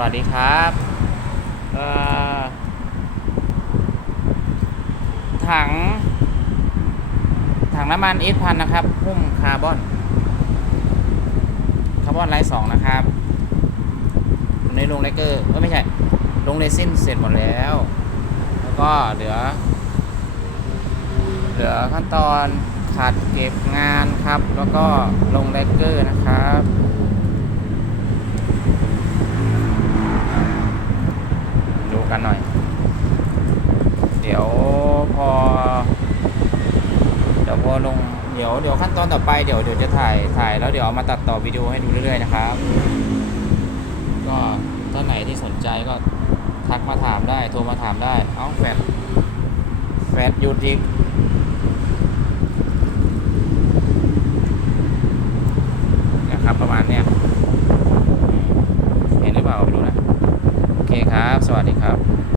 วัสดีครับถัง ถังน้ำมันเอสพันนะครับ หุ้มคาร์บอน คาร์บอนไลท์สองนะครับในลงเลกเกอร์เอ้ยไม่ใช่ ลงเรซินเสร็จหมดแล้ว แล้วก็เหลือ เหลือขั้นตอนขัดเก็บงานครับ แล้วก็ลงเลกเกอร์นะครับ ดูกันหน่อย เดี๋ยวพอ เดี๋ยวพอลงเดี๋ยวเดี๋ยวขั้นตอนต่อไปเดี๋ยวเดี๋ยวจะถ่ายถ่ายแล้วเดี๋ยวเอามาตัดต่อวิดีโอให้ดูเรื่อยๆนะครับ ก็ท่านไหนที่สนใจก็ทักมาถามได้โทรมาถามได้ เอ้าแฟดแฟดหยุดอีกนะครับประมาณเนี้ยเห็นหรือเปล่าไปดูนะ โอเคครับ สวัสดีครับ